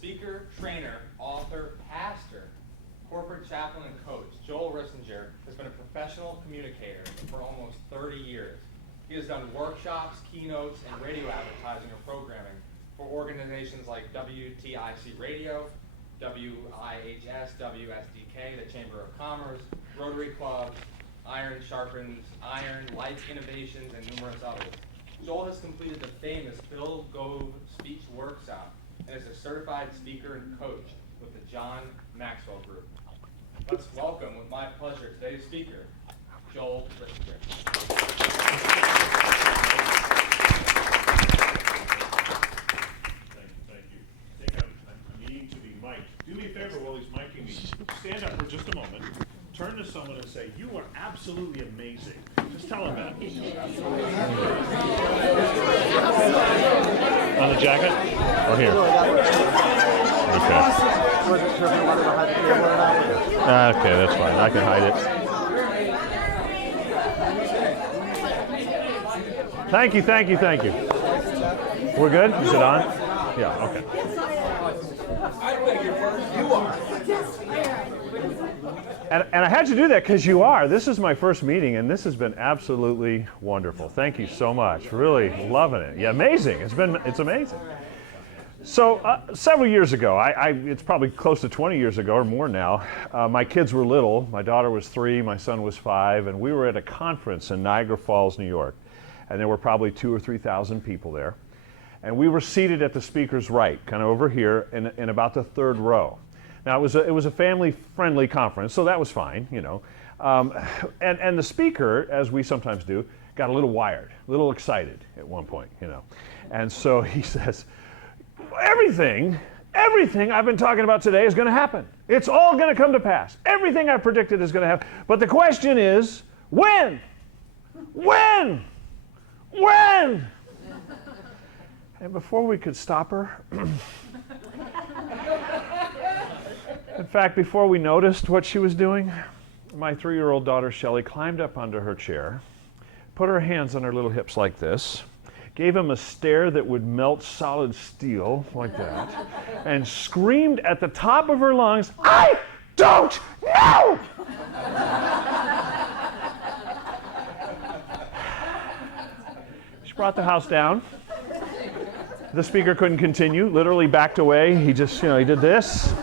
speaker, trainer, author, pastor, corporate chaplain, and coach, Joel Rissinger has been a professional communicator for almost 30 years. He has done workshops, keynotes, and radio advertising or programming for organizations like WTIC Radio, WIHS, WSDK, the Chamber of Commerce, Rotary Clubs, Iron Sharpens Iron, Life Innovations, and numerous others. Joel has completed the famous Bill Gove Speech Workshop and is a certified speaker and coach with the John Maxwell Group. Let's welcome, with my pleasure, today's speaker, Joel Rissinger. Thank you. I think I'm needing to be mic'd. Do me a favor while he's micing me. Stand up for just a moment. Turn to someone and say, "You are absolutely amazing." Just tell him that. On the jacket? Or here? Okay. Okay, that's fine. I can hide it. Thank you, thank you, thank you. We're good? Is it on? Yeah, okay. You are. And I had to do that because you are. This is my first meeting, and this has been absolutely wonderful. Thank you so much. Really loving it. Yeah, amazing. It's amazing. So several years ago, it's probably close to 20 years ago or more now, my kids were little. My daughter was 3, my son was 5, and we were at a conference in Niagara Falls, New York. And there were probably 2,000 or 3,000 people there. And we were seated at the speaker's right, kind of over here in about the 3rd row. Now, it was a family-friendly conference, so that was fine, you know. And the speaker, as we sometimes do, got a little wired, a little excited at one point, you know. And so he says, everything I've been talking about today is going to happen. It's all going to come to pass. Everything I predicted is going to happen. But the question is, when? When? When? And before we could stop her, in fact, before we noticed what she was doing, my 3-year-old daughter, Shelley, climbed up onto her chair, put her hands on her little hips like this, gave him a stare that would melt solid steel like that, and screamed at the top of her lungs, "I don't know!" She brought the house down. The speaker couldn't continue, literally backed away. He just, he did this.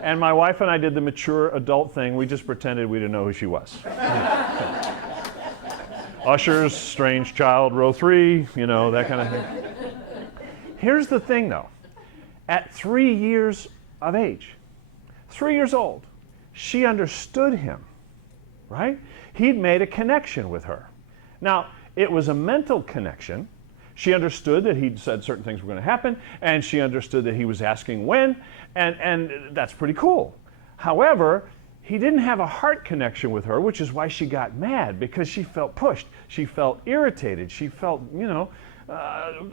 And my wife and I did the mature adult thing. We just pretended we didn't know who she was. Ushers, strange child, row 3, that kind of thing. Here's the thing, though. At 3 years of age, 3 years old, she understood him, right? He'd made a connection with her. Now, it was a mental connection. She understood that he'd said certain things were going to happen, and she understood that he was asking when, and that's pretty cool. However, he didn't have a heart connection with her, which is why she got mad, because she felt pushed. She felt irritated. She felt,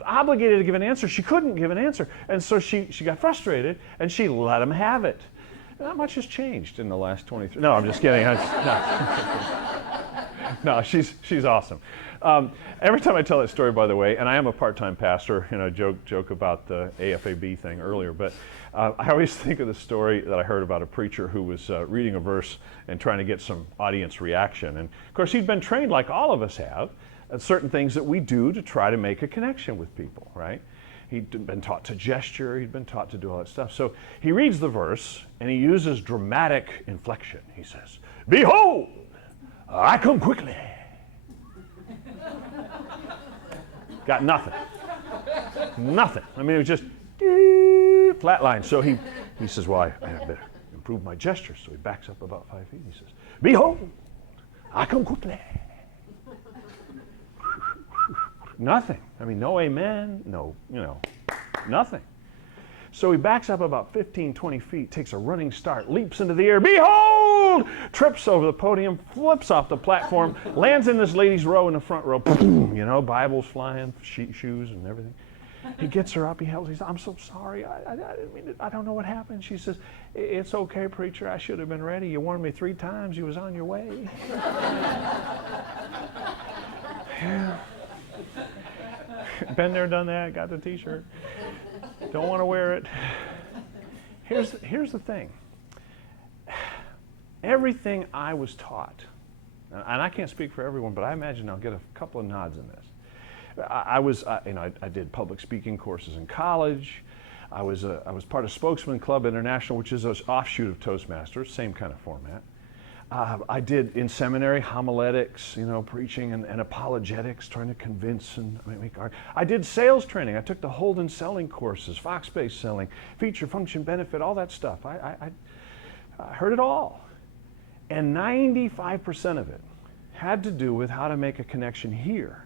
obligated to give an answer. She couldn't give an answer. And so she got frustrated, and she let him have it. Not much has changed in the last 23. No, I'm just kidding. No, she's awesome. Every time I tell that story, by the way, and I am a part-time pastor, joke about the AFAB thing earlier, but I always think of the story that I heard about a preacher who was reading a verse and trying to get some audience reaction. And of course, he'd been trained, like all of us have, at certain things that we do to try to make a connection with people, right? He'd been taught to gesture, he'd been taught to do all that stuff. So he reads the verse, and he uses dramatic inflection. He says, "Behold, I come quickly." Got nothing. Nothing. I mean, it was just flat line. So he says, well, I better improve my gesture. So he backs up about 5 feet. He says, "Behold, I come quickly." Nothing. I mean, no amen, no, nothing. So he backs up about 15, 20 feet, takes a running start, leaps into the air, "Behold!" Trips over the podium, flips off the platform, lands in this lady's row in the front row, Bibles flying, shoes and everything. He gets her up, he helps, he says, "I'm so sorry, I didn't mean I don't know what happened." She says, "It's okay, preacher, I should have been ready. You warned me 3 times, you was on your way." Yeah. Been there, done that, got the t-shirt. Don't want to wear it. here's the thing. Everything I was taught, and I can't speak for everyone, but I imagine I'll get a couple of nods in this. I did public speaking courses in college. I was part of Spokesman Club International, which is an offshoot of Toastmasters, same kind of format. I did in seminary homiletics, preaching and apologetics, trying to convince and make art. I did sales training. I took the Holden selling courses, Fox-based selling, feature, function, benefit, all that stuff. I heard it all. And 95% of it had to do with how to make a connection here,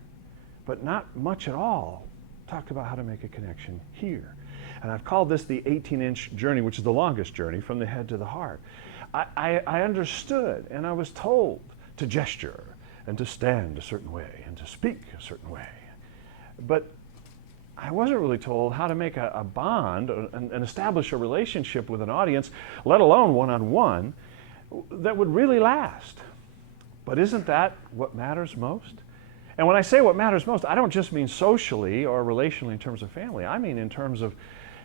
but not much at all talked about how to make a connection here. And I've called this the 18-inch journey, which is the longest journey from the head to the heart. I understood and I was told to gesture and to stand a certain way and to speak a certain way. But I wasn't really told how to make a bond and establish a relationship with an audience, let alone one-on-one, that would really last. But isn't that what matters most? And when I say what matters most, I don't just mean socially or relationally in terms of family. I mean in terms of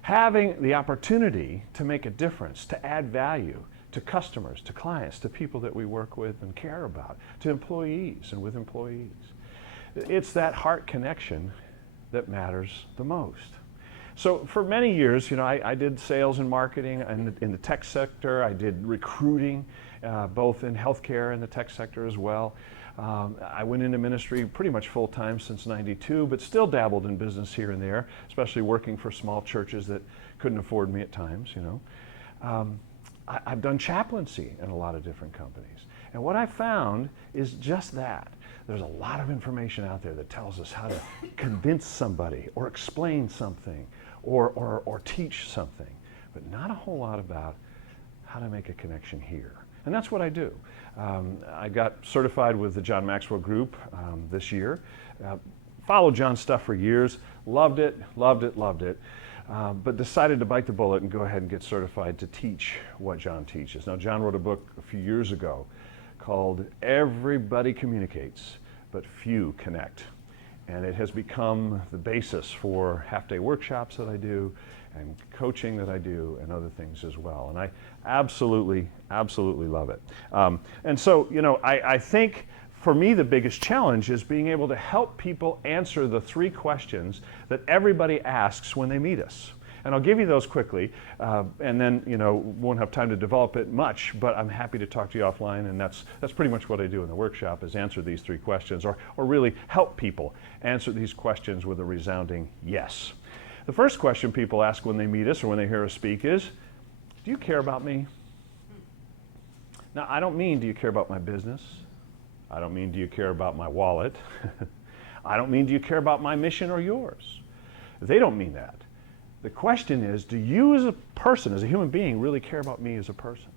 having the opportunity to make a difference, to add value to customers, to clients, to people that we work with and care about, to employees and with employees. It's that heart connection that matters the most. So for many years, I did sales and marketing in the tech sector. I did recruiting, both in healthcare and the tech sector as well. I went into ministry pretty much full-time since '92, but still dabbled in business here and there, especially working for small churches that couldn't afford me at times, I've done chaplaincy in a lot of different companies. And what I found is just that. There's a lot of information out there that tells us how to convince somebody or explain something or teach something, but not a whole lot about how to make a connection here. And that's what I do. I got certified with the John Maxwell Group this year. Followed John's stuff for years, loved it, but decided to bite the bullet and go ahead and get certified to teach what John teaches. Now, John wrote a book a few years ago called Everybody Communicates, but Few Connect. And it has become the basis for half-day workshops that I do and coaching that I do and other things as well. And I absolutely love it. And so, I think for me the biggest challenge is being able to help people answer the three questions that everybody asks when they meet us. And I'll give you those quickly, and then won't have time to develop it much, but I'm happy to talk to you offline, and that's pretty much what I do in the workshop, is answer these three questions, or really help people answer these questions with a resounding yes. The first question people ask when they meet us or when they hear us speak is, do you care about me? Now, I don't mean do you care about my business? I don't mean do you care about my wallet? I don't mean do you care about my mission or yours? They don't mean that. The question is, do you as a person, as a human being, really care about me as a person?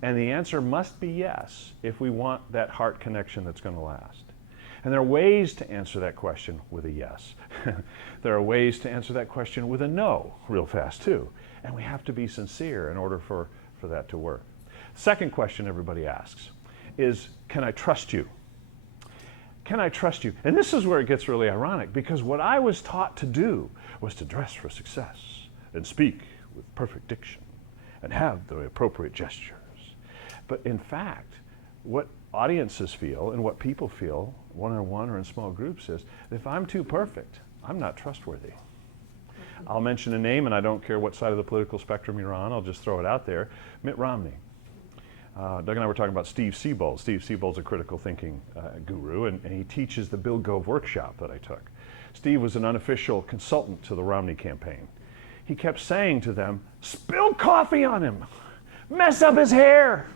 And the answer must be yes if we want that heart connection that's going to last. And there are ways to answer that question with a yes. There are ways to answer that question with a no real fast too. And we have to be sincere in order for that to work. Second question everybody asks is, can I trust you? Can I trust you? And this is where it gets really ironic, because what I was taught to do was to dress for success and speak with perfect diction and have the appropriate gestures. But in fact, what audiences feel and what people feel one-on-one or in small groups is, if I'm too perfect, I'm not trustworthy. I'll mention a name, and I don't care what side of the political spectrum you're on, I'll just throw it out there. Mitt Romney. Doug and I were talking about Steve Siebold. Steve Siebold's a critical thinking guru, and he teaches the Bill Gove workshop that I took. Steve was an unofficial consultant to the Romney campaign. He kept saying to them, spill coffee on him, mess up his hair,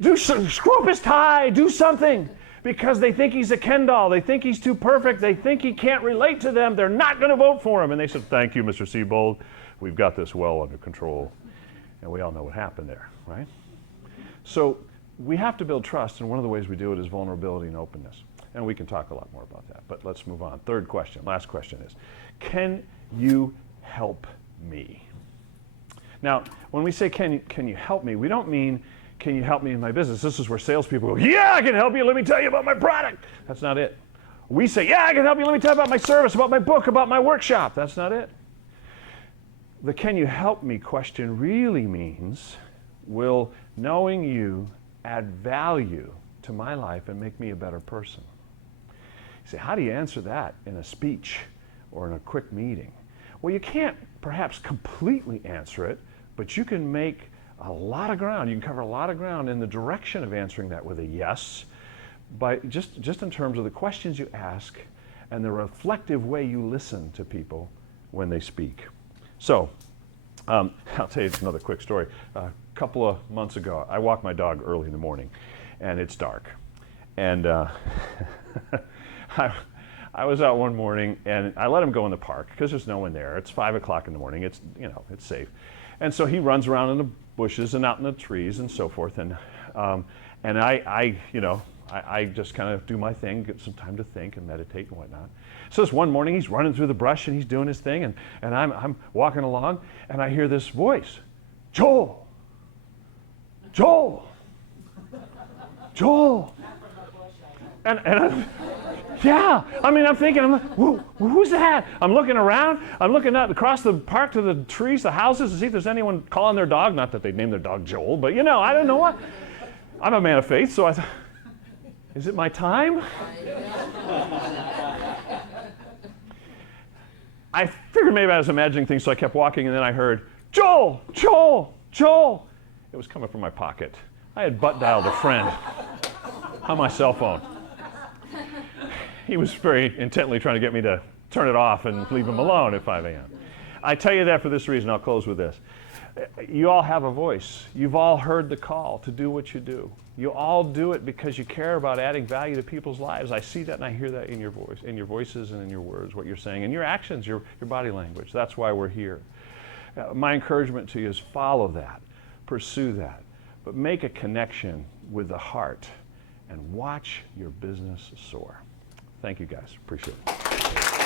screw up his tie, do something, because they think he's a Ken doll, they think he's too perfect, they think he can't relate to them, they're not going to vote for him. And they said, thank you, Mr. Siebold, we've got this well under control. And we all know what happened there, right? So we have to build trust, and one of the ways we do it is vulnerability and openness. And we can talk a lot more about that, but let's move on. Third question, last question is, can you help me? Now, when we say can you help me, we don't mean can you help me in my business. This is where salespeople go, yeah, I can help you, let me tell you about my product. That's not it. We say, yeah, I can help you, let me tell you about my service, about my book, about my workshop. That's not it. the can you help me question really means, will knowing you add value to my life and make me a better person? You say, how do you answer that in a speech or in a quick meeting? Well, you can't perhaps completely answer it, but you can make a lot of ground. You can cover a lot of ground in the direction of answering that with a yes, by just in terms of the questions you ask and the reflective way you listen to people when they speak. So, I'll tell you another quick story. A couple of months ago, I walk my dog early in the morning, and it's dark. And I was out one morning, and I let him go in the park because there's no one there. It's 5 o'clock in the morning. It's, you know, it's safe. And so he runs around in the bushes and out in the trees and so forth. And I just kind of do my thing, get some time to think and meditate and whatnot. So this one morning, he's running through the brush and he's doing his thing, and I'm walking along, and I hear this voice, Joel, Joel, Joel. And yeah, I mean, I'm thinking, I'm like, who's that? I'm looking around, I'm looking out across the park to the trees, the houses, to see if there's anyone calling their dog. Not that they'd name their dog Joel, but you know, I don't know what. I'm a man of faith, so I thought, is it my time? I figured maybe I was imagining things, so I kept walking, and then I heard, Joel, Joel, Joel. It was coming from my pocket. I had butt dialed a friend on my cell phone. He was very intently trying to get me to turn it off and leave him alone at 5 a.m. I tell you that for this reason. I'll close with this. You all have a voice. You've all heard the call to do what you do. You all do it because you care about adding value to people's lives. I see that and I hear that in your voice, in your voices and in your words, what you're saying, and your actions, your body language. That's why we're here. My encouragement to you is follow that, pursue that, but make a connection with the heart and watch your business soar. Thank you guys. Appreciate it.